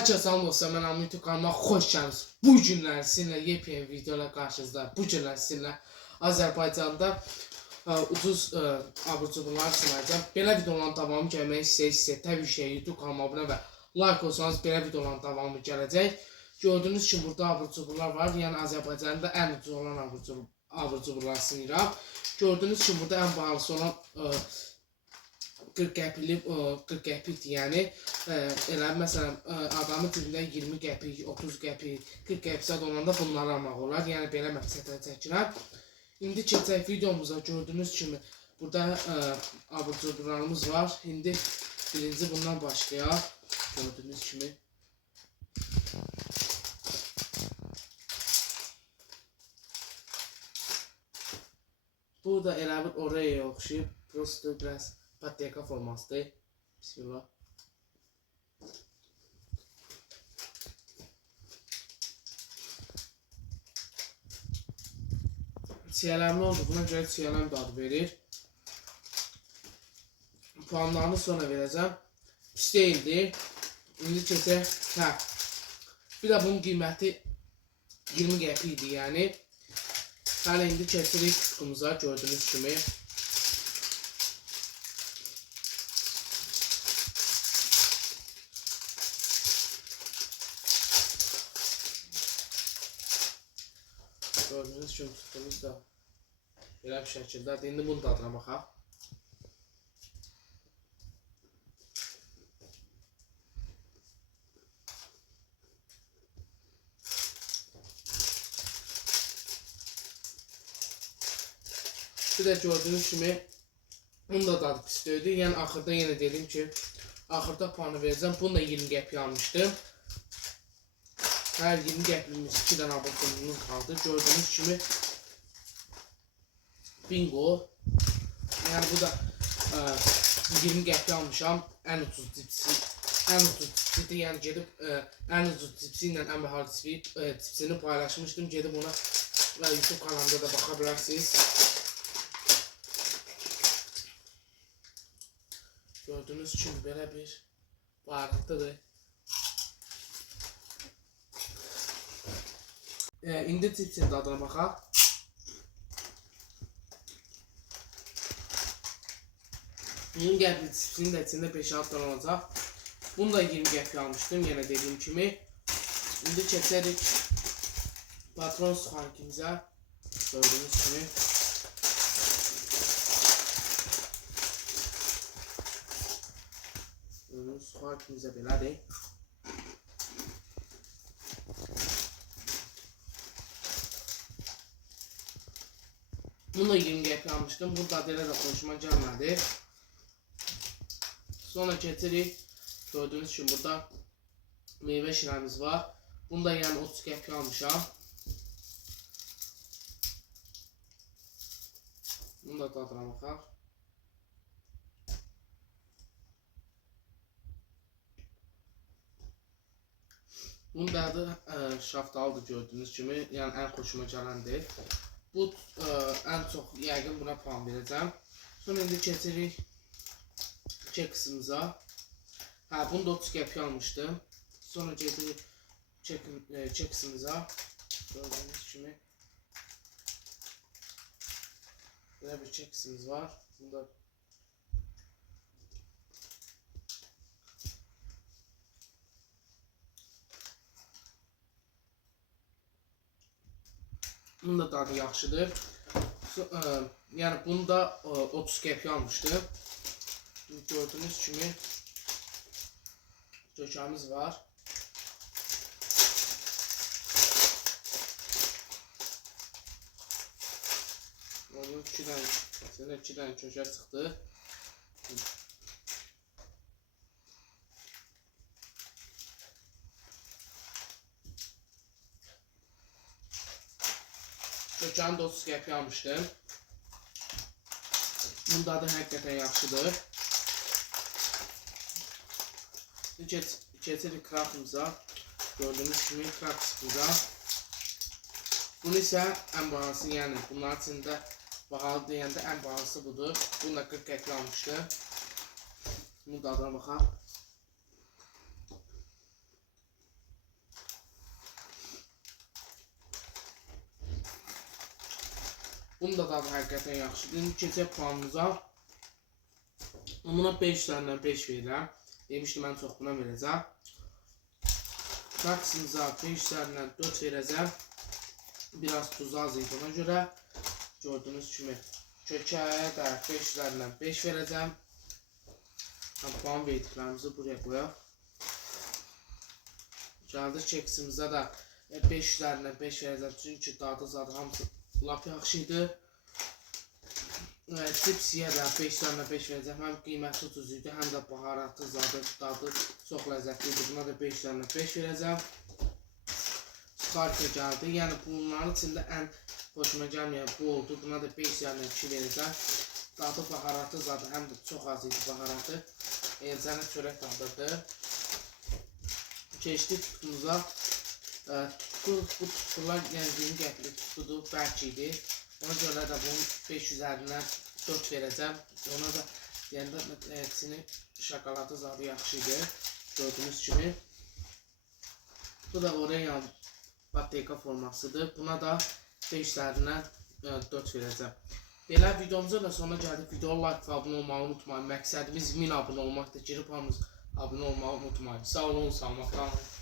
Herkese salam dostlar, mən Amit kanalıma xoş gəldiniz. Bu günlər sizinlə yepyeni videolar qarşınızda. Bu günlər sizinlə Azərbaycanda ə, ucuz ə, abur-cuburlar sunacağam. Belə videoların davamı gəlmək istəyirsə, təbii ki, YouTube kanalıma abunə və like olsanız belə videoların davamı gələcək. Gördüyünüz kimi burada abur-cuburlar var. Yəni Azərbaycanda ən ucuz olan abur-cubur abur-cuburlar sunayıram. Gördüyünüz kimi burada ən bahalısı olan ə, 40 qəpiklik, ə, 40 qəpikdir, yəni ə, elə məsələn adamın cibində 20 qəpik, 30 qəpik, 40 qəpik zad olanda bunları almaq olar. Yəni belə məqsədlə çəkirəm. İndi keçək videomuza gördüyünüz kimi burada ə, abur-cuburlarımız var. İndi birinci bundan başlayaq. Gördüyünüz kimi. Bu da elə bir oraya oxşayıb. Prosto biraz pateka formasıdır. Bismillah. Siyələmli olduğuna görə siyələm də adı verir. Puanlarını sonra verəcəm. Pis deyildi. İndi keçək. Hə. Bir də bunun qiyməti 20 qəpik idi, yəni. Hələ indi keçirik kutumuza gördüyünüz kimi. Gördüğünüz kimi tutumuz da belə bir şəkildədir. İndi bunun dadına baxaq. Bir də gördüyünüz kimi bunun da dadı pis deyildi. Yəni axırda yenə dedim ki, axırda puanı verəcəm. Bunu da 20 qəpik almışdım. Hər 20 qəpiyimiz 2 dənə abonumuz qaldı. Gördüyünüz kimi bingo. Yəni bu da ə, 20 qəpik almışam. Ən ucuz cipsi. Ən ucuz cipsi yəni gedib ə, ən ucuz cipsi ilə ən bahalı cipsi, ə, cipsini paylaşmışdım. Gedib ona və YouTube kanalında da baxa bilərsiniz. Gördüğünüz kimi belə bir baharatlıdır. E, indi cipsin dadına baxaq. Bunun qəpli cipsinin də içində 5-6 dənə olacaq. Bunu da 20 qəpli almışdım, yenə dediyim kimi. İndi keçərik patron suxarkimizə. Gördüyünüz kimi. Gördüyünüz suxarkimizə belədir. Bunu da 20 qəpik almışdım. Bu dadıyla da xoşuma gəlmədi. Sonra keçirik. Gördüyünüz kimi burada meyvə şirəmiz var. Bunu da yəni 30 qəpik almışam. Bunu da dadına baxaq. Bunun da adı ə, şaftalıdır gördüyünüz kimi. Yəni ən xoşuma gələndir. Bu ə, ən çox yəqin buna puan verəcəm. Sonra indi keçirik keksimiza. Hə, bunu da 30 qəpik almışdım. Sonra gedirik kek, e, keksimiza. Gördüyünüz kimi. Belə bir keksimiz var. Bunu da Bunun da dadı yaxşıdır. So, ə, yəni bunu da ə, 30 qəpik almışdım. Gördüyünüz kimi kökəmiz var. Onun iki dənə, sənə iki dənə kökə çıxdı. Də 30 qəpik almışdım. Bunun dadı həqiqətən yaxşıdır. Geç, keçirik kraxımıza. Gördüyünüz kimi kraxımıza. Bunu isə ən bahalısı, yəni bunların içində bahalı deyəndə ən bahalısı budur. Bunu da 40 qəpik almışdım. Bunun dadına baxaq. Bunun da dadı həqiqətən yaxşıdır. İndi keçək planımıza. Buna 5 üzərindən 5 verirəm. Demişdim mən çox buna verəcəm. Taksimiza 5 üzərindən 4 verəcəm. Biraz tuz az idi ona görə. Gördüyünüz kimi kökəyə də 5 üzərindən 5 verəcəm. Puan verdiklərimizi buraya qoyaq. Gəldik keksimizə də 5 üzərindən 5 verəcəm. Çünki dadı zadı hamısı lap yaxşı idi. E, Cipsiyə də 5 üzərindən 5 verəcəm. Həm qiyməti ucuz idi, həm də baharatı zadı, dadı çox ləzzətli idi. Buna da 5 üzərindən 5 verəcəm. Skarka gəldi. Yəni bunların içində ən xoşuma gəlməyən bu oldu. Buna da 5 üzərindən 2 verəcəm. Dadı baharatı zadı həm də çox az idi baharatı. Elzəni çörək dadırdı. Keçdik tutumuza. E, tutku, bu tutkular yeni gətirib tutkudur, bərk idi. Ona görə də bunun 5 üzərindən 4 verəcəm. Ona da yəni də içini şokoladı zadı yaxşı idi. Gördüyünüz. Bu da Oreo pateka formasıdır. Buna da 5 üzərindən 4 verəcəm. Belə videomuzun da sonuna gəldik. Video like və abunə olmağı unutmayın. Məqsədimiz 1000 abunə olmaqdır. Girib hamınız abunə olmağı unutmayın. Sağ olun, sağlıqla qalın.